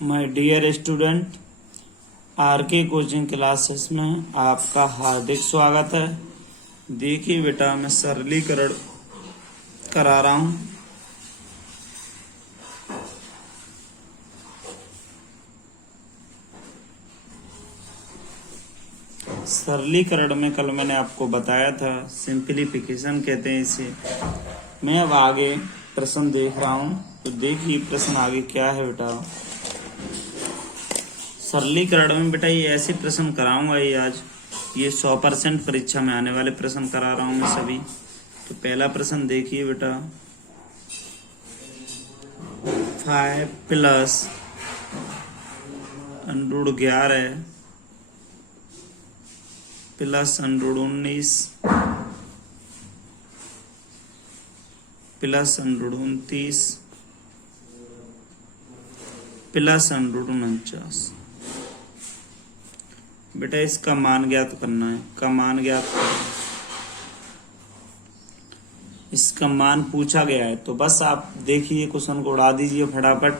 My dear student, are के coaching classes में आपका हार्दिक स्वागत है। देखिए बेटा, मैं सरलीकरण करा रहा हूँ। सरलीकरण में कल मैंने आपको बताया था, सिंप्लीफिकेशन कहते हैं इसे। मैं अब आगे प्रश्न देख रहा हूँ, तो देखिए प्रश्न आगे क्या है बेटा। सरलीकरण में बेटा ये ऐसे प्रश्न कराऊंगा ये आज, ये 100% परीक्षा में आने वाले प्रश्न करा रहा हूं मैं सभी। तो पहला प्रश्न देखिए बेटा, 5 प्लस √11 प्लस √19 प्लस √29 प्लस √49। बेटा इसका मान ज्ञात करना है, का मान ज्ञात करना है। इसका मान पूछा गया है, तो बस आप देखिए क्वेश्चन को उड़ा दीजिए फटाफट।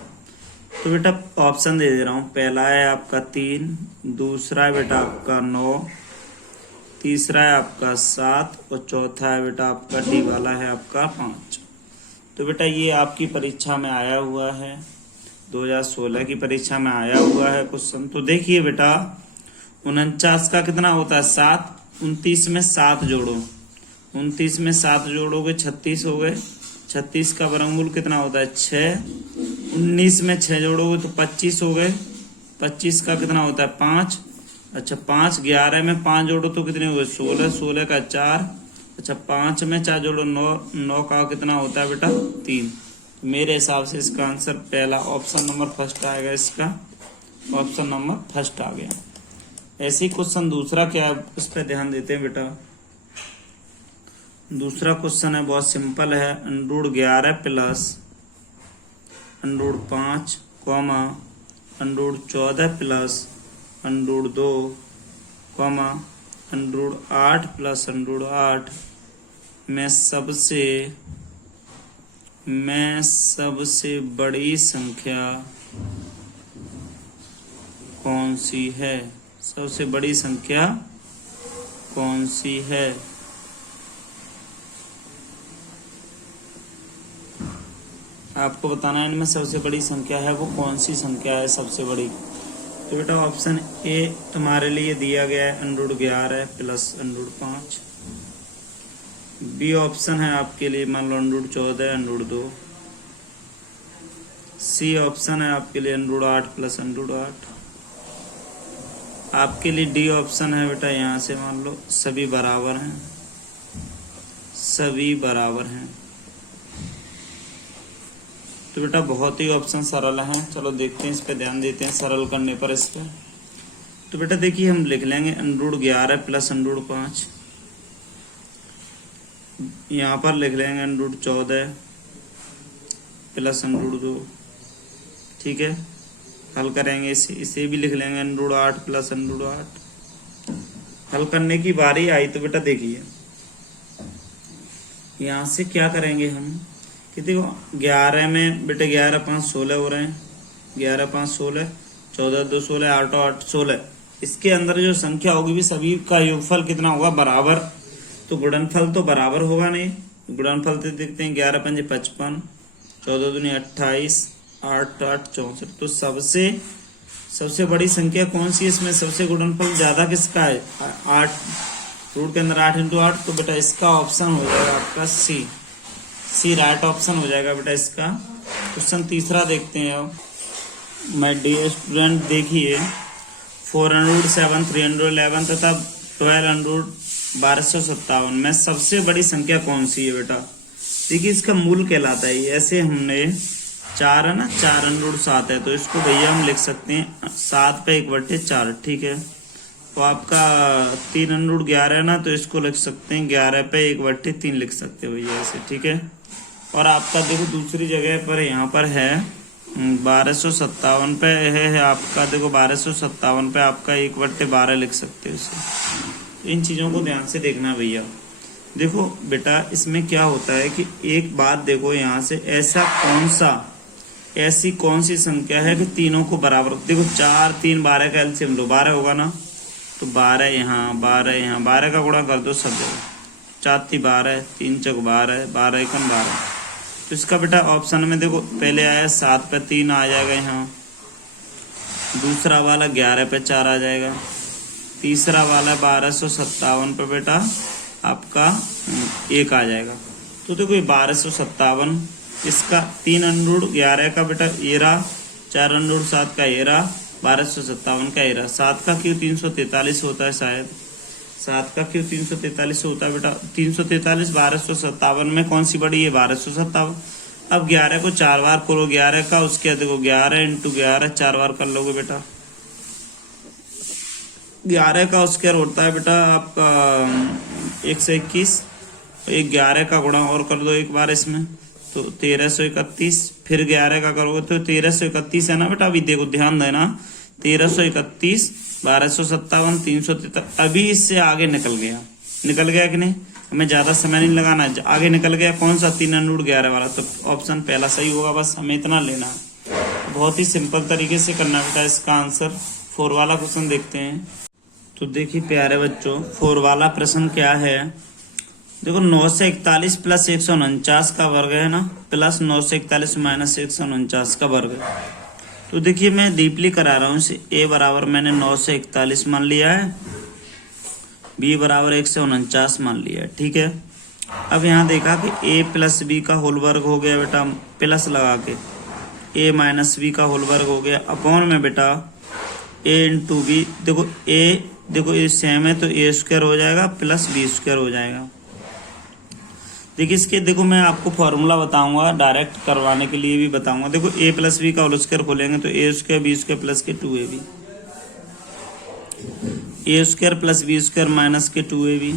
तो बेटा ऑप्शन दे रहा हूं। पहला है आपका 3, दूसरा है बेटा आपका 9, तीसरा है आपका 7 और चौथा है बेटा आपका डी वाला है आपका 5। तो बेटा ये आपकी परीक्षा में आया हुआ है, 2016 की परीक्षा में आया हुआ है क्वेश्चन। तो देखिए बेटा, 49 का कितना होता है 7, 29 में 7 जोड़ो, 29 में 7 जोड़ोगे 36 हो गए। 36 का वर्गमूल कितना होता है 6, 19 में 6 जोड़ोगे तो 25 हो गए। 25 का कितना होता है 5, अच्छा 5, 11 में 5 जोड़ो तो कितने हो गए 16, 16 का 4, अच्छा 5 में 4 जोड़ो 9, 9 का कितना होता है बेटा 3। मेरे हिसाब से इसका आंसर पहला ऑप्शन नंबर फर्स्ट आएगा, इसका ऑप्शन नंबर फर्स्ट आ गया। ऐसे ही क्वेश्चन दूसरा क्या है, उस पर ध्यान देते हैं बेटा। दूसरा क्वेश्चन है बहुत सिंपल है, √11 plus √5 comma √14 plus √2 comma √8 plus √8 में सबसे बड़ी संख्या कौन सी है? सबसे बड़ी संख्या कौन सी है? आपको बताना है इनमें सबसे बड़ी संख्या है वो कौन सी संख्या है सबसे बड़ी। तो बेटा ऑप्शन ए तुम्हारे लिए दिया गया है √11 प्लस √5। बी ऑप्शन है आपके लिए मान लो √14 √2। सी ऑप्शन है आपके लिए √8 प्लस √8। आपके लिए डी ऑप्शन है बेटा, यहाँ से मान लो सभी बराबर हैं, सभी बराबर हैं। तो बेटा बहुत ही ऑप्शन सरल हैं, चलो देखते हैं इस पे, ध्यान देते हैं सरल करने पर इस पर। तो बेटा देखिए हम लिख लेंगे √11 प्लस √5, यहाँ पर लिख लेंगे √14 प्लस √2, ठीक है। हल करेंगे इसे भी लिख लेंगे √8 प्लस √8। हल करने की बारी आई तो बेटा देखिए यहाँ से क्या करेंगे हम कि देखो 11 में बेटे 11 5 16 हो रहे हैं, 11 5 16, 14 2 16, 8 8 16। इसके अंदर जो संख्या होगी भी सभी का योगफल कितना होगा बराबर, तो गुणनफल तो बराबर होगा नहीं। गुणनफल तो देखते हैं 11 5 55, 14 दूनी 28, 8 8 64। तो सबसे बड़ी संख्या कौन सी है इसमें? सबसे गुणनफल ज्यादा किसका है 8, रूट के अंदर 8 × 8। तो बेटा इसका ऑप्शन हो जाएगा आपका सी राइट ऑप्शन हो जाएगा बेटा इसका। क्वेश्चन तीसरा देखते हैं अब। माय डियर स्टूडेंट देखिए, 407 311 तथा 1257 में सबसे बड़ी संख्या कौन सी है बेटा? देखिए इसका मूल कहलाता है, ऐसे हमने 4 है ना, 4 √7 है, तो इसको भैया हम लिख सकते हैं 7 पे 1/4, ठीक है। तो आपका 3 √11 है ना, तो इसको लिख सकते हैं 11 पे 1/3 लिख सकते हो भैया ऐसे, ठीक है। और आपका देखो दूसरी जगह पर यहाँ पर है 1257 पे है आपका, देखो 1257 पे आपका 1/12 लिख सकते हो इसे। इन चीज़ों को ध्यान से देखना भैया। देखो बेटा इसमें क्या होता है कि एक बात देखो यहाँ से, ऐसा कौन सा ऐसी कौन सी संख्या है कि तीनों को बराबर, देखो 4 3 12 का एलसीएम लो, 12 होगा ना, तो 12 यहाँ 12 यहाँ, 12 का गुणा कर दो सब जगह, 4 3 12 3 चौक 12 12 एकम 12। तो इसका बेटा ऑप्शन में देखो पहले आया 7 पे 3 आ जाएगा यहाँ, दूसरा वाला 11 पे 4 आ जाएगा, तीसरा वाला 1257 पे बेटा आपका 1 आ जाएगा। तो देखो ये 1257, इसका 3 अंडूर 11 का बेटा ये रहा, 4 अंडूर 7 का ये रहा, 1257 का ये रहा। 7 का क्यों 343 होता है, शायद 7 का क्यों 343 होता है बेटा, 343 1257 में कौन सी बड़ी है, 1257। अब 11 को 4 बार करो, 11 का उसके देखो 11 इंटू 11 4 बार कर लोगे बेटा, 11 का स्क्वायर होता है बेटा आपका 121, 11 का गुणा और कर दो एक बार इसमें, तो 1331, फिर 11 का करोगे तो 1331 है ना बेटा। अभी देखो ध्यान देना, 1331 1257 343, अभी इससे आगे निकल गया कि नहीं, हमें ज्यादा समय नहीं लगाना, आगे निकल गया कौन सा, 3 अंडूर 11 वाला, तो ऑप्शन पहला सही होगा। बस हमें इतना लेना है, बहुत ही सिंपल तरीके से करना बेटा। इसका आंसर 4 वाला क्वेश्चन देखते हैं। तो देखिए प्यारे बच्चों, 4 वाला प्रश्न क्या है, देखो 941 प्लस 149 का वर्ग है ना, प्लस 941 माइनस 149 का वर्ग है। तो देखिए मैं डीपली करा रहा हूँ इसे, a बराबर मैंने 941 मान लिया है, b बराबर 149 मान लिया है, ठीक है। अब यहाँ देखा कि a प्लस बी का होल वर्ग हो गया बेटा, प्लस लगा के a माइनस बी का होल वर्ग हो गया, अपॉन में बेटा a इंटू बी, देखो ये सेम है तो a स्क्वायर हो जाएगा प्लस बी स्क्वायर हो जाएगा। देखिए इसके देखो मैं आपको फॉर्मूला बताऊंगा, डायरेक्ट करवाने के लिए भी बताऊंगा। देखो a प्लस बी का होल स्क्वायर खोलेंगे तो a square B square plus के 2ab, a square plus B square minus के 2ab,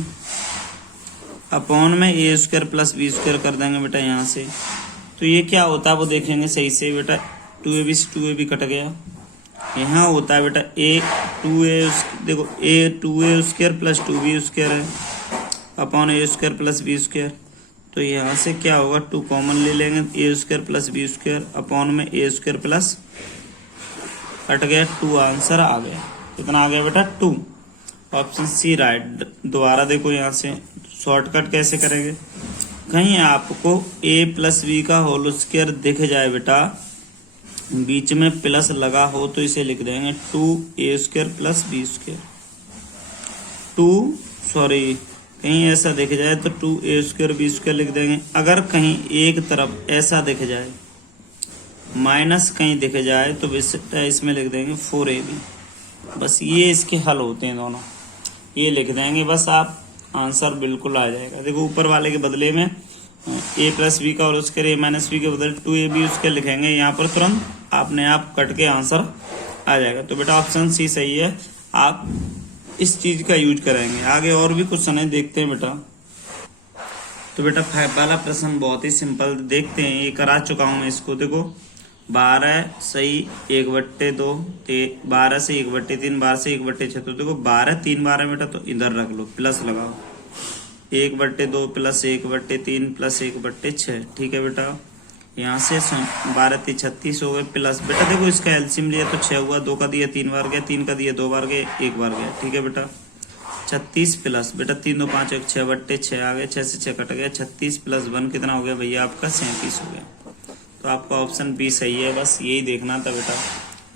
अपॉन में a square plus B square कर देंगे बेटा यहाँ से। तो ये क्या होता है वो देखेंगे सही से बेटा, 2ab से 2ab कट गया, यहाँ होता है बेटा देखो a 2a square plus 2b square है, upon a square plus B square. तो यहाँ से क्या होगा, 2 कॉमन ले लेंगे, a square plus B square, upon में a स्क्वायर प्लस, कट गया 2, आंसर आ गया। कितना आ गया बेटा, 2, ऑप्शन सी राइट। दोबारा देखो यहाँ से शॉर्टकट कैसे करेंगे, कहीं आपको a प्लस बी का होल स्क्वायर दिख जाए बेटा, बीच में प्लस लगा हो तो इसे लिख देंगे 2a square plus B square, कहीं ऐसा दिख जाए तो 2a स्क्वायर बी स्क्वायर लिख देंगे। अगर कहीं एक तरफ ऐसा दिख जाए, माइनस कहीं दिख जाए तो इसमें लिख देंगे 4ab। बस ये इसके हल होते हैं दोनों, ये लिख देंगे बस, आप आंसर बिल्कुल आ जाएगा। देखो ऊपर वाले के बदले में a प्लस बी का और उसके a माइनस बी के बदले 2ab उसके लिखेंगे, यहाँ पर तुरंत आपने आप कट के आंसर आ जाएगा। तो बेटा ऑप्शन सी सही है, आप इस चीज का यूज करेंगे। आगे और भी कुछ समय देखते हैं बेटा। तो बेटा 5 वाला प्रश्न बहुत ही सिंपल देखते हैं, ये करा चुका हूं मैं इसको। देखो 12 सही 1/2, 12 से 1/3, 12 से 1/6। तो देखो 12 3 12 बेटा, तो इधर रख लो, प्लस लगाओ, 1/2 प्लस 1/3 प्लस 1/6, ठीक है बेटा। यहाँ से 12 3 36 हो गए, प्लस बेटा देखो इसका एलसीएम लिया तो 6 हुआ, 2 का दिया 3 बार गया, 3 का दिया 2 बार गया, 1 बार गया, ठीक है बेटा। 36 प्लस बेटा 3 2 5 1 6/6 आ गया, 6 से 6 कट गया, 36 प्लस 1 कितना हो गया भैया आपका 37 हो गया। तो आपका ऑप्शन बी सही है, बस यही देखना था बेटा।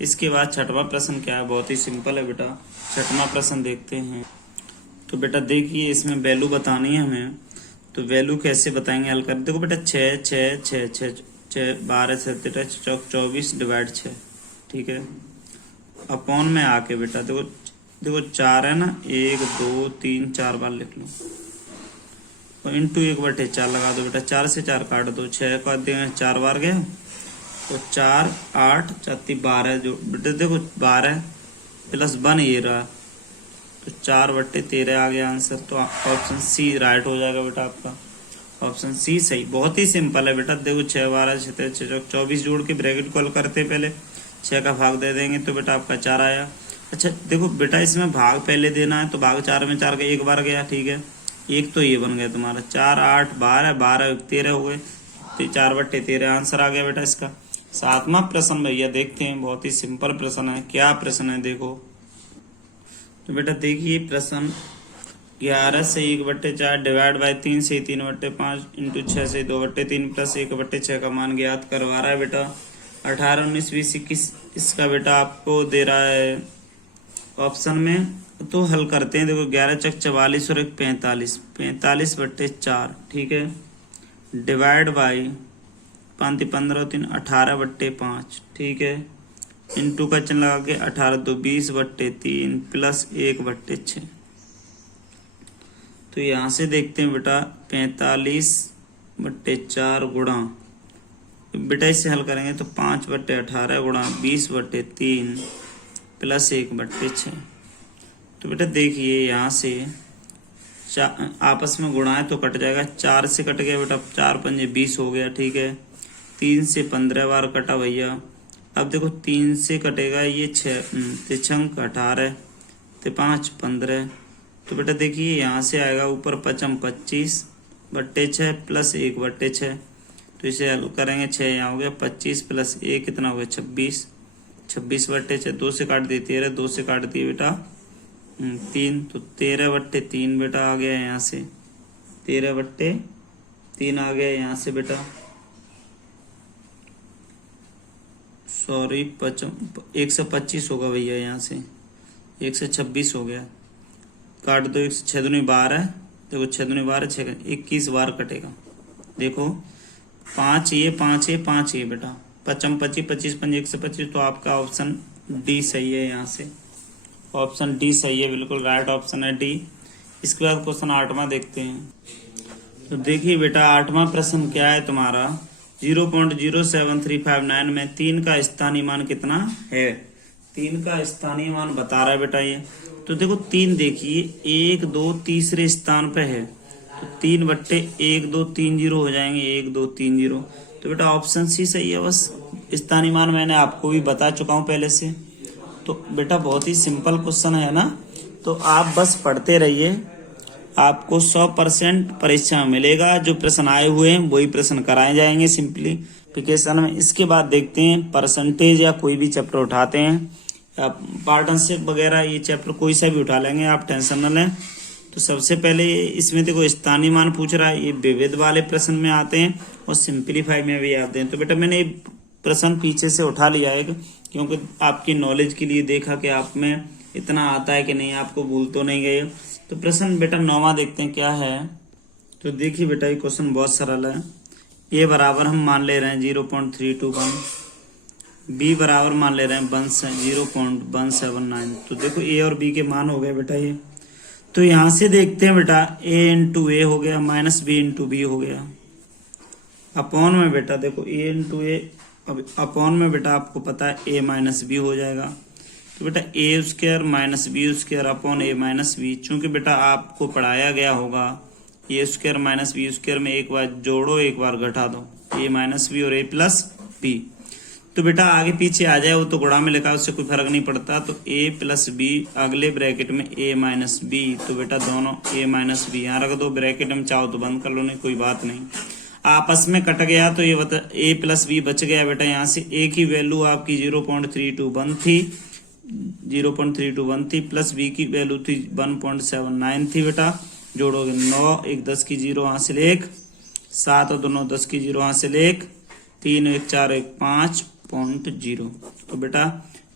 इसके बाद 6वां प्रश्न क्या है, बहुत ही सिंपल है बेटा। 6वां प्रश्न देखते हैं। तो बेटा देखिए इसमें वैल्यू बतानी है हमें, तो वैल्यू कैसे बताएंगे हल कर। देखो बेटा 6 6 6 6 6 12 37 24 डिवाइड 6, ठीक है। अपॉन में आके बेटा देखो 4 है ना, 1 2 3 4 बार लिख लो, और इंटू 1/4 लगा दो बेटा, 4 से 4 काट दो, 6 का देंगे 4 बार गया, तो 4 8 4 12, जो बेटा देखो 12 प्लस 1 ये रहा, तो 4/13 आ गया आंसर। तो ऑप्शन सी राइट हो जाएगा बेटा आपका, ऑप्शन सी सही। बहुत ही सिंपल है बेटा। देखो 6 12 6 6 24 जोड़ के ब्रैकेट कॉल करते, पहले 6 का भाग दे देंगे तो बेटा आपका 4 आया। अच्छा देखो बेटा इसमें भाग पहले देना है, तो भाग 4 में 4 का 1 बार गया, ठीक है। एक तो ये बन गया तुम्हारा, 4 8 12 12 13 हो गए, 4/13 आंसर आ गया बेटा इसका। 7वां प्रश्न भैया देखते हैं, बहुत ही सिंपल प्रश्न है। क्या प्रश्न है देखो। तो बेटा देखिए प्रश्न, 11 से 1/4 डिवाइड बाय 3 से 3/5 इंटू 6 से 2/3 प्लस 1/6 का मान ज्ञात करवा रहा है बेटा। 18, 19, 20, 21 इसका बेटा आपको दे रहा है ऑप्शन में। तो हल करते हैं। देखो 11 चक 44 और 1 45, 45/4 ठीक है, डिवाइड बाई 5 15 3 18/5 ठीक है, इंटू का चिन्ह लगा के 18 2 20/3 प्लस 1/6। तो यहाँ से देखते हैं बेटा 45/4 गुणा, बेटा इससे हल करेंगे तो 5/18 गुणा 20/3 प्लस 1/6। तो बेटा देखिए यहाँ से आपस में गुणा है तो कट जाएगा, 4 से कट गया बेटा, 4 पंजे 20 हो गया ठीक है, 3 से 15 बार कटा भैया। अब देखो 3 से कटेगा ये 6 तिछंक 18 तो 5 15। तो बेटा देखिए यहाँ से आएगा ऊपर 5 25/6 प्लस 1/6। तो इसे हल करेंगे, 6 यहाँ हो गया, 25 प्लस 1 कितना हो गया 26, 26/6 2 से काट दिए 13, 2 से काट दिए बेटा 3, तो 13/3 बेटा आ गया यहाँ से, 13/3 आ गया यहाँ से बेटा, सॉरी 125 होगा भैया, यहाँ से 126 हो गया, काट दो, 1 6 दूनी 12, देखो 6 दूनी 12 6 21 बार कटेगा। देखो 5 ये 5 ये 5 ये बेटा, 5 25 25 5 125। तो आपका ऑप्शन डी सही है, यहाँ से ऑप्शन डी सही है, बिल्कुल राइट ऑप्शन है डी। इसके बाद क्वेश्चन 8वां देखते हैं। तो देखिए बेटा 8वां प्रश्न क्या है तुम्हारा, 0.07359 में 3 का स्थानीय मान कितना है। 3 का स्थानीय मान बता रहा है बेटा ये। तो देखो 3 देखिए 1 2 तीसरे स्थान पे है, तो 3/1 2 3 0 हो जाएंगे, 1 2 3 0। तो बेटा ऑप्शन सी सही है। बस स्थानीय मान मैंने आपको भी बता चुका हूँ पहले से। तो बेटा बहुत ही सिंपल क्वेश्चन है ना, तो आप बस पढ़ते रहिए, आपको 100% परीक्षा में मिलेगा। जो प्रश्न आए हुए हैं वही प्रश्न कराए जाएंगे सिंप्लीफिकेशन में। इसके बाद देखते हैं परसेंटेज या कोई भी चैप्टर उठाते हैं, पार्टनरशिप वगैरह, ये चैप्टर कोई सा भी उठा लेंगे, आप टेंशन न लें। तो सबसे पहले इसमें देखो स्थानीय मान पूछ रहा है, ये विविध वाले प्रश्न में आते हैं और सिंप्लीफाई में भी आते हैं। तो बेटा मैंने प्रश्न पीछे से उठा लिया है, क्योंकि आपकी नॉलेज के लिए देखा कि आप में इतना आता है कि नहीं, आपको भूल तो नहीं गए। तो प्रश्न बेटा 9वां देखते हैं क्या है। तो देखिए बेटा ये क्वेश्चन बहुत सरल है। ए बराबर हम मान ले रहे हैं 0.321, बी बराबर मान ले रहे हैं 0.179। तो देखो ए और बी के मान हो गए बेटा ये। तो यहाँ से देखते हैं बेटा ए इंटू ए हो गया माइनस बी इंटू बी हो गया, अपॉन में बेटा देखो ए इंटू ए, अब अपॉन में बेटा आपको पता है ए माइनस बी हो जाएगा। तो बेटा A square minus B square upon A minus B, चूंकि बेटा आपको पढ़ाया गया होगा A square minus B square में एक बार जोड़ो एक बार घटा दो, ए माइनस बी और ए प्लस बी। तो बेटा आगे पीछे आ जाए वो तो गुणा में लिखा, उससे कोई फर्क नहीं पड़ता। तो ए प्लस बी अगले ब्रैकेट में ए माइनस बी, तो बेटा दोनों ए माइनस बी यहाँ रख दो, ब्रैकेट में चाहो तो बंद कर लो, नहीं कोई बात नहीं। आपस में कट गया तो ये बता ए प्लस बी बच गया बेटा। यहाँ से ए की वैल्यू आपकी 0.321 थी, 0.321 थी, प्लस बी की वैल्यू थी 1.79 थी बेटा। जोड़ोगे 9 1 10 की 0 हासिल 1, 7 और 2 10 की 0 हासिल 1, 3 1 4 1 5.0। तो बेटा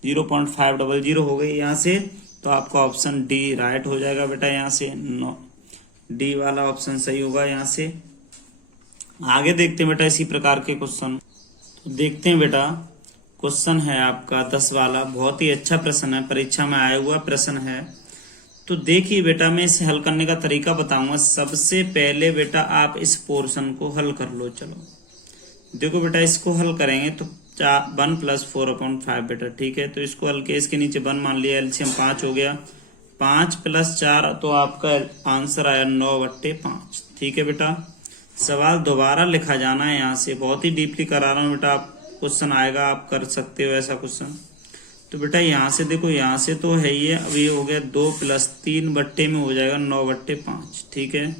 0.500 हो गई यहाँ से। तो आपका ऑप्शन डी राइट हो जाएगा बेटा, यहाँ से डी वाला ऑप्शन सही होगा यहाँ से। आगे देखते हैं बेटा इसी प्रकार के क्वेश्चन। तो देखते हैं बेटा क्वेश्चन है आपका 10 वाला, बहुत ही अच्छा प्रश्न है, परीक्षा में आया हुआ प्रश्न है। तो देखिए बेटा मैं इसे हल करने का तरीका बताऊंगा। सबसे पहले बेटा आप इस पोर्शन को हल कर लो। चलो देखो बेटा इसको हल करेंगे तो 1 + 4/5 बेटा, ठीक है। तो इसको हल के इसके नीचे 1 मान लिया, एलसीएम 5 हो गया, 5 + 4 तो आपका आंसर आया 9/5, ठीक है बेटा। सवाल दोबारा लिखा जाना है, यहाँ से बहुत ही डीपली करा रहा हूँ बेटा, आप क्वेश्चन आएगा आप कर सकते हो ऐसा क्वेश्चन। तो बेटा यहाँ से देखो, यहाँ से तो है ही है, अब ये हो गया 2 + 3 बट्टे में हो जाएगा 9/5, ठीक है।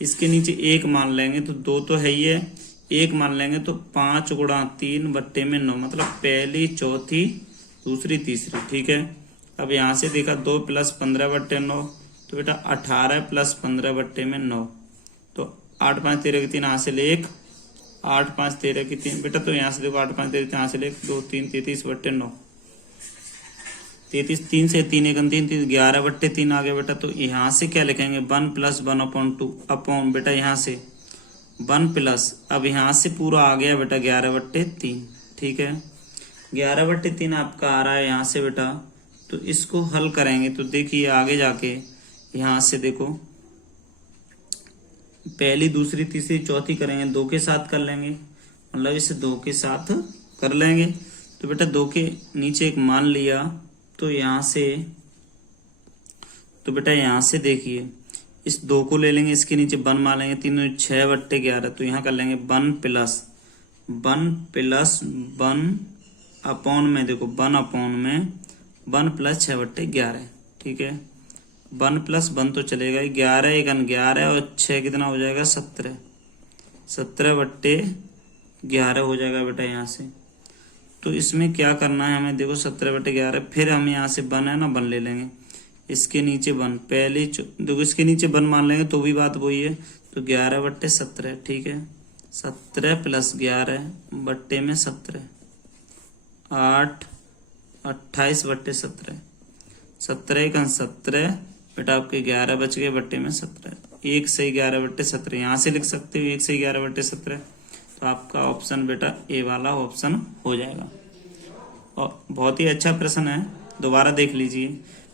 इसके नीचे 1 मान लेंगे तो 2 तो है ही है, 1 मान लेंगे तो 5 गुणा 3 बट्टे में 9, मतलब पहली चौथी दूसरी तीसरी। ठीक है, अब यहाँ से देखा 2 + 15 बट्टे 9, तो बेटा 18 + 15 बट्टे में 9, तो 8 5 13 की 3 यहाँ से ले 1, 8 5 13 की 3 बेटा, तो यहाँ से देखो 8 5 13 यहाँ से ले 2 3 33 बट्टे 9, 33 3 से 3 1 3 3 11 बट्टे 3 आ गया बेटा। तो यहाँ से क्या लिखेंगे 1 + 1/2 अपॉन बेटा यहाँ से 1 प्लस, अब यहाँ से पूरा आ गया बेटा 11 बट्टे 3। ठीक है, 11 बट्टे 3 आपका आ रहा है यहाँ से बेटा, तो इसको हल करेंगे तो देखिए आगे जाके यहाँ से देखो पहली दूसरी तीसरी चौथी करेंगे 2 के साथ कर लेंगे, मतलब इसे 2 के साथ कर लेंगे। तो बेटा 2 के नीचे एक मान लिया, तो यहाँ से, तो बेटा यहाँ से देखिए इस 2 को ले लेंगे, इसके नीचे 1 मान लेंगे, 3 6 बट्टे 11, तो यहाँ कर लेंगे 1 + 1 अपॉन में देखो 1 अपॉन में 1 + 6 बट्टे 11। ठीक है, 1 + 1 तो चलेगा ही, 11 1 11 और 6 कितना हो जाएगा 17, 17 बट्टे 11 हो जाएगा बेटा यहाँ से। तो इसमें क्या करना है हमें देखो 17 बट्टे 11, फिर हम यहाँ से 1 है ना 1 ले लेंगे, इसके नीचे 1 पहले देखो इसके नीचे 1 मान लेंगे तो भी बात वही है, तो 11 बट्टे 17। ठीक है, 17 + 11 बट्टे में 17, 8 28 बट्टे 17, 17 1 17 बेटा आपके 11 बच गए बट्टे में 17, 1 से 11 बट्टे 17 यहाँ से लिख सकते हो 1 से 11 बट्टे 17, तो आपका ऑप्शन बेटा ए वाला ऑप्शन हो जाएगा। और बहुत ही अच्छा प्रश्न है, दोबारा देख लीजिए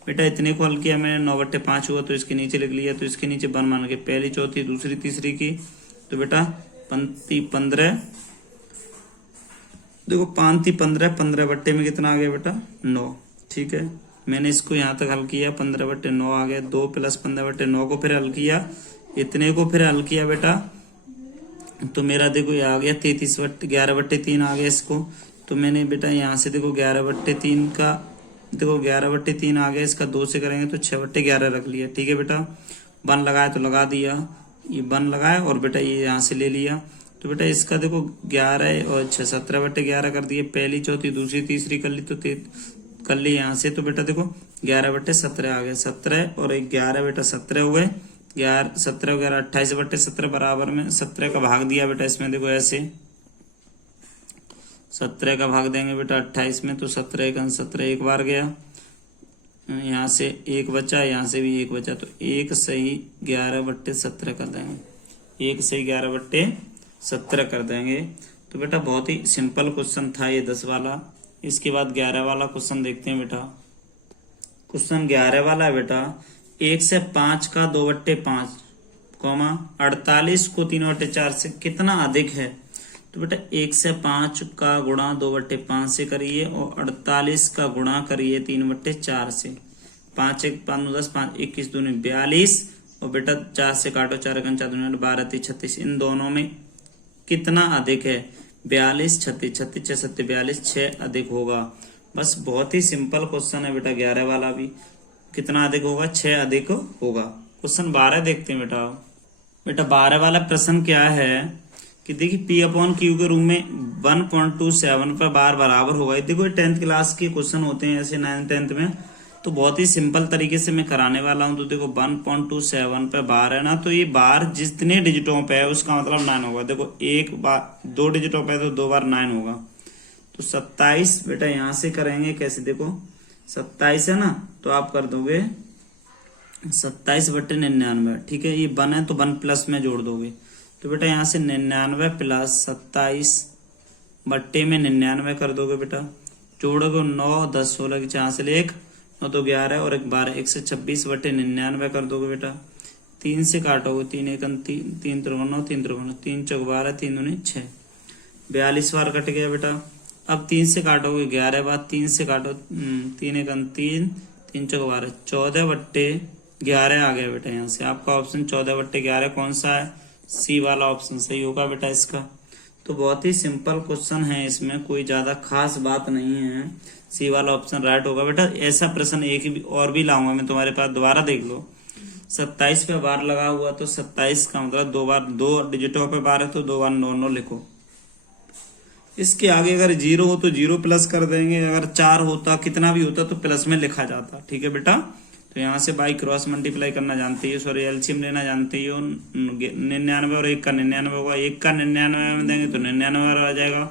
बेटा। इतने को हल किया मैंने 9 बट्टे 5 हुआ, तो इसके नीचे लिख लिया, तो इसके नीचे 1 मान के पहली चौथी दूसरी तीसरी की, तो बेटा पंक्ति 15 देखो 5 15 15 बट्टे में कितना आ गया बेटा 9। ठीक है, मैंने इसको यहाँ तक हल किया 15 बट्टे 9 आ गया, 2 + 15 बट्टे 9 को फिर हल किया, इतने को फिर हल किया बेटा, तो मेरा देखो ये आ गया 33 बट्टे 11 बट्टे 3 आ गया इसको। तो मैंने बेटा यहाँ से देखो 11 बट्टे 3 का देखो 11 बट्टे 3 आ गया, इसका 2 से करेंगे तो 6 बट्टे 11 रख लिया। ठीक है बेटा, 1 लगाया तो लगा दिया, ये 1 लगाया और बेटा ये यहाँ से ले लिया, तो बेटा इसका देखो 11 और 6 17 बट्टे 11 कर दिए, पहली चौथी दूसरी तीसरी कर ली, तो कर ली यहाँ से, तो बेटा देखो 11 बट्टे 17 आ गया, 17 और 11 बेटा 17 हो गए, 11 17 11 28 बट्टे 17 बराबर में 17 का भाग दिया बेटा इसमें, देखो ऐसे 17 का भाग देंगे बेटा 28 में, तो 17 1 17 एक बार गया, यहाँ से 1 बचा, यहाँ से भी 1 बचा, तो 1 सही 11 बट्टे 17 कर देंगे, 1 सही 11 बट्टे 17 कर देंगे। तो बेटा बहुत ही सिंपल क्वेश्चन था ये 10 वाला। इसके बाद 11 वाला क्वेश्चन देखते हैं बेटा। क्वेश्चन 11 वाला है बेटा, 1 से 5 का 2 बट्टे 5 कॉमा 48 को 3 बट्टे 4 से कितना अधिक है। तो बेटा 1 से 5 का गुणा 2 बट्टे 5 से करिए और 48 का गुणा करिए 3 बट्टे 4 से। 5 1 5 10 5 21 दूनी 42 और बेटा 4 से काटो 4 1 4 दूनी 12 3 36, इन दोनों में कितना अधिक है। 42 36 36 6 7 42 6 अधिक होगा। बस बहुत ही सिंपल क्वेश्चन है बेटा 11 वाला भी। कितना अधिक होगा 6 अधिक होगा। क्वेश्चन 12 देखते हैं बेटा। बेटा 12 वाला प्रश्न क्या है कि देखिए P अपॉन क्यू के रूप में 1.27 पर बार बराबर होगा। देखो 10th क्लास के क्वेश्चन होते हैं ऐसे 9th 10th में, तो बहुत ही सिंपल तरीके से मैं कराने वाला हूं। तो देखो 1.27 पे बार है ना, तो ये बार जितने डिजिटों पे है उसका मतलब 9 होगा। देखो एक बार 2 डिजिटों पे तो 2 बार 9 होगा। तो 27 बेटा यहां से करेंगे कैसे, देखो 27 है ना, तो आप कर दोगे 27 बट्टे 99। ठीक है, ये 1 है तो 1 प्लस में जोड़ दोगे। तो बेटा यहाँ से 99 प्लस 27 बट्टे में 99 कर दोगे बेटा। जोड़ोगे 9 10 16 की 4 से 1 9 तो 11 और 1 12 126 बट्टे 99 कर दोगे बेटा। 3 से काटोगे 3 1 3 3 3 9 3 3 3 4 12 3 2 6 42 बार कट गया बेटा। अब 3 से काटोगे 11 बार, 3 से काटो 3 1 3 3 4 12 14 बट्टे 11 आ गया बेटा। यहाँ से आपका ऑप्शन 14 बट्टे 11 कौन सा है, सी वाला ऑप्शन सही होगा बेटा इसका। तो बहुत ही सिंपल क्वेश्चन है, इसमें कोई ज्यादा खास बात नहीं है, सी वाला ऑप्शन राइट होगा बेटा। ऐसा प्रश्न एक और भी लाऊंगा मैं तुम्हारे पास, दोबारा देख लो। 27 पे बार लगा हुआ तो 27 का मतलब 2 बार 2 डिजिटों पे बार है तो 2 बार 9 9 लिखो। इसके आगे अगर 0 हो तो 0 प्लस कर देंगे, अगर 4 होता कितना भी होता तो प्लस में लिखा जाता। ठीक है बेटा, तो यहाँ से बाई क्रॉस मल्टीप्लाई करना जानते हो, सॉरी एलसीएम लेना जानते हो। 99 और 1 का 99 होगा, 1 का 99 में देंगे तो 99 आ जाएगा,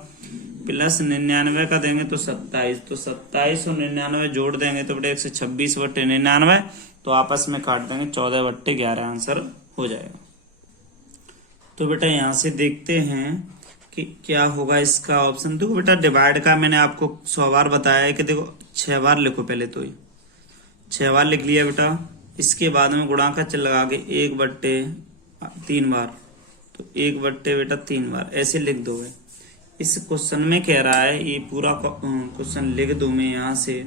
प्लस 99 का देंगे तो 27, तो 27 और 99 जोड़ देंगे तो बेटा 126/99, तो आपस में काट देंगे 14/11 आंसर हो जाएगा। तो बेटा यहाँ से देखते हैं कि क्या होगा इसका ऑप्शन। देखो बेटा डिवाइड का मैंने आपको 100 बार बताया है कि देखो 6 बार लिखो, पहले तो 6 बार लिख लिया बेटा, इसके बाद में गुणा का चिन्ह लगा के 1/3 बार, तो 1/3 बेटा 3 बार ऐसे लिख दोगे। इस क्वेश्चन में कह रहा है, ये पूरा क्वेश्चन लिख दूं मैं यहाँ से।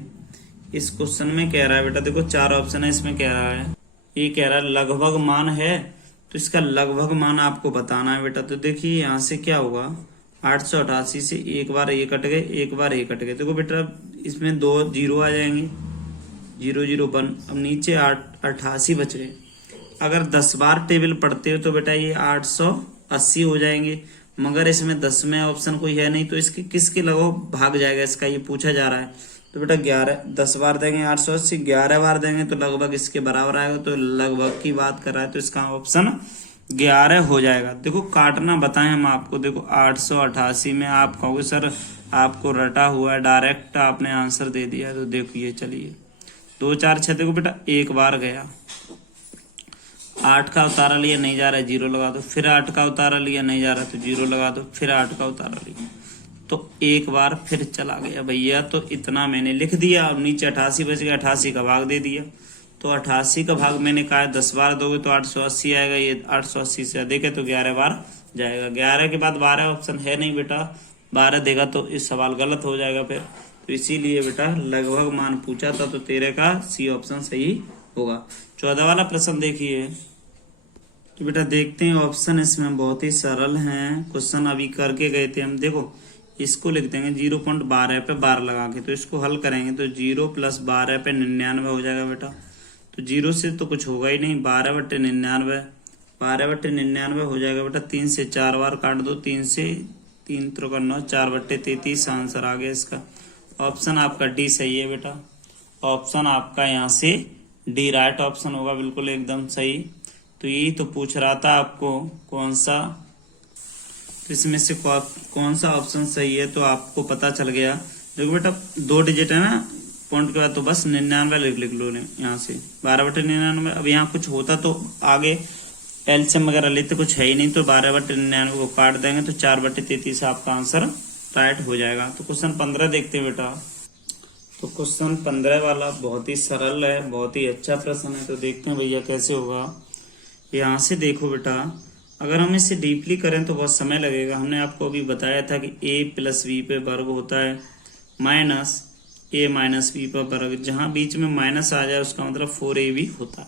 इस क्वेश्चन में कह रहा है बेटा देखो 4 ऑप्शन है, इसमें कह रहा है, ये कह रहा है लगभग मान है, तो इसका लगभग मान आपको बताना है बेटा। तो देखिए यहाँ से क्या होगा, 888 से एक बार ये कट गए, एक बार ये कट गए, देखो बेटा इसमें 2 0 आ जाएंगे, 0 0 1, अब नीचे 88 बच गए। अगर 10 बार टेबल पढ़ते हो तो बेटा ये 880 हो जाएंगे, मगर इसमें 10 में ऑप्शन कोई है नहीं, तो इसके किसके लगो भाग जाएगा, इसका ये पूछा जा रहा है। तो बेटा 10 बार देंगे 880, 11 बार देंगे तो लगभग इसके बराबर आएगा, तो लगभग की बात कर रहा है, तो इसका ऑप्शन 11 हो जाएगा। देखो काटना बताएं हम आपको, देखो 888 में आप कहोगे सर आपको रटा हुआ है, डायरेक्ट आपने आंसर दे दिया, तो देखिए चलिए 2 4 6, देखो बेटा एक बार गया, 8 का उतारा लिया नहीं जा रहा है 0 लगा दो, फिर 8 का उतारा लिया नहीं जा रहा तो 0 लगा दो, फिर 8 का उतारा लिया तो एक बार फिर चला गया भैया, तो इतना मैंने लिख दिया। अब नीचे 88 बच गया, 88 का भाग दे दिया, तो 88 का भाग मैंने कहा 10 बार दोगे तो 880 आएगा, ये 880 से अधिक है तो 11 बार जाएगा। 11 के बाद 12 ऑप्शन है नहीं बेटा, 12 देगा तो इस सवाल गलत हो जाएगा फिर, तो इसीलिए बेटा लगभग मान पूछा था, तो 13 का सी ऑप्शन सही होगा। 14 वाला प्रश्न देखिए, तो बेटा देखते हैं ऑप्शन, इसमें बहुत ही सरल है क्वेश्चन, अभी करके गए थे हम। देखो इसको लिख देंगे 0.12 पे 12 लगा के, तो इसको हल करेंगे तो 0 + 12 पे 99 हो जाएगा बेटा, तो 0 से तो कुछ होगा ही नहीं, 12/99, 12/99 हो जाएगा बेटा। 3 से 4 बार काट दो, 3 से 3 × 9, 4/33 आंसर आ गया इसका। ऑप्शन आपका डी सही है बेटा, ऑप्शन आपका यहाँ से डी राइट ऑप्शन होगा, बिल्कुल एकदम सही। तो यही तो पूछ रहा था आपको कौन सा, तो इसमें से कौन सा ऑप्शन सही है, तो आपको पता चल गया। देखो बेटा 2 डिजिट है ना पॉइंट के बाद, तो बस 99 लिख लो यहाँ से, 12/99। अब यहाँ कुछ होता तो आगे एलसीएम वगैरह लेते, कुछ है ही नहीं, तो 12/99 को काट देंगे तो 4/33 आपका आंसर राइट हो जाएगा। तो क्वेश्चन 15 देखते हैं बेटा। तो क्वेश्चन 15 वाला बहुत ही सरल है, बहुत ही अच्छा प्रश्न है, तो देखते हैं भैया कैसे होगा। यहाँ से देखो बेटा, अगर हम इसे डीपली करें तो बहुत समय लगेगा। हमने आपको अभी बताया था कि a + b पे वर्ग होता है माइनस a - b पे वर्ग, जहां बीच में माइनस आ जाए उसका मतलब 4ab होता है।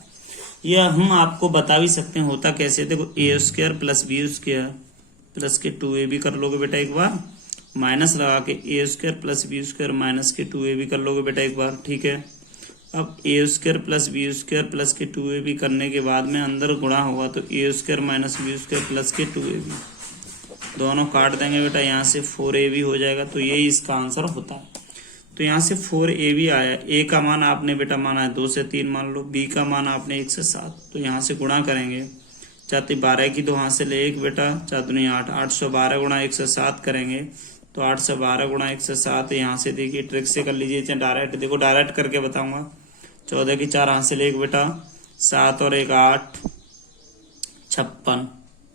यह हम आपको बता भी सकते हैं होता कैसे। देखो a² + b² प्लस के 2ab कर लोगे बेटा एक बार, माइनस लगा के a² + b² माइनस के 2ab कर लोगे बेटा एक बार, ठीक है। अब a² + b² प्लस के 2ab करने के बाद में अंदर गुणा होगा, तो a² - b² प्लस के 2ab दोनों काट देंगे बेटा, यहाँ से 4ab हो जाएगा, तो यही इसका आंसर होता है। तो यहाँ से 4ab आया, a का मान आपने बेटा माना है 2 से 3 मान लो, b का मान आपने 1 से 7, तो यहाँ से गुणा करेंगे, 4 की 2 हाथ से ले 1 बेटा, 4 8, 812 गुणा 1 से 7 करेंगे, तो 812 गुणा 1 से 7। यहाँ से देखिए ट्रिक से कर लीजिए, चाहे डायरेक्ट, देखो डायरेक्ट करके बताऊंगा। 14 की 4 हाथ से ले 1 बेटा, 7 और 1 8, 56,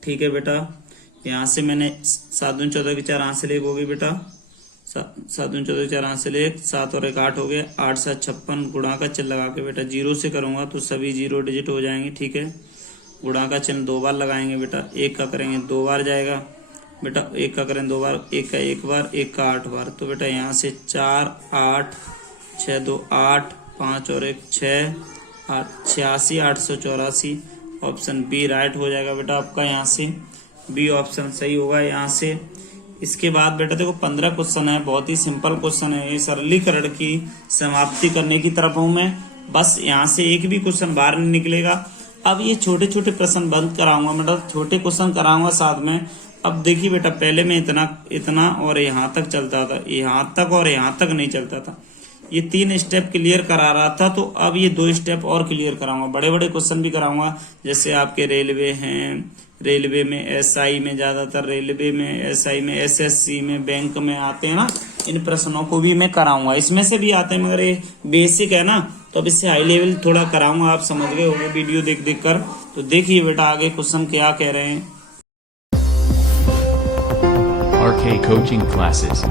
ठीक है बेटा। यहाँ से मैंने 7 दूनी 14 की 4 हाथ से ले 1 होगी बेटा, 7 दूनी 14 की 4 हाथ से ले 1, 7 और 1 8 हो गया, 8 7 56, गुणा का चिन्ह लगा के बेटा 0 से करूंगा तो सभी 0 डिजिट हो जाएंगे, ठीक है। गुणा का चिन्ह 2 बार लगाएंगे बेटा, 1 का करेंगे 2 बार जाएगा बेटा, 1 का करें 2 बार, 1 का 1 बार, 1 का 8 बार, तो बेटा यहाँ से 4 8 6 2 8, 5 और 1 6, 86 884, ऑप्शन बी राइट हो जाएगा बेटा आपका, यहाँ से बी ऑप्शन सही होगा यहाँ से। इसके बाद बेटा देखो 15 क्वेश्चन है, बहुत ही सिंपल क्वेश्चन है, ये सरलीकरण की समाप्ति करने की तरफ हूं मैं, बस यहाँ से एक भी क्वेश्चन बाहर नहीं निकलेगा। अब ये छोटे छोटे प्रश्न बंद कराऊंगा, मतलब छोटे क्वेश्चन कराऊंगा साथ में, अब देखिए बेटा, पहले में इतना इतना और यहाँ तक चलता था, यहाँ तक और यहाँ तक नहीं चलता था। ये 3 स्टेप क्लियर करा रहा था, तो अब ये 2 स्टेप और क्लियर कराऊंगा। बड़े बड़े क्वेश्चन भी कराऊंगा, जैसे आपके रेलवे हैं, रेलवे में, एसआई में, ज्यादातर रेलवे में, एसआई में, एसएससी में, बैंक में आते हैं ना, इन प्रश्नों को भी मैं कराऊंगा। इसमें से भी आते हैं, मगर ये बेसिक है ना, तो अब इससे हाई लेवल थोड़ा कराऊंगा। आप समझ गए होंगे वीडियो देख देख कर। तो देखिए बेटा आगे क्वेश्चन क्या कह रहे हैं। RK Coaching Classes.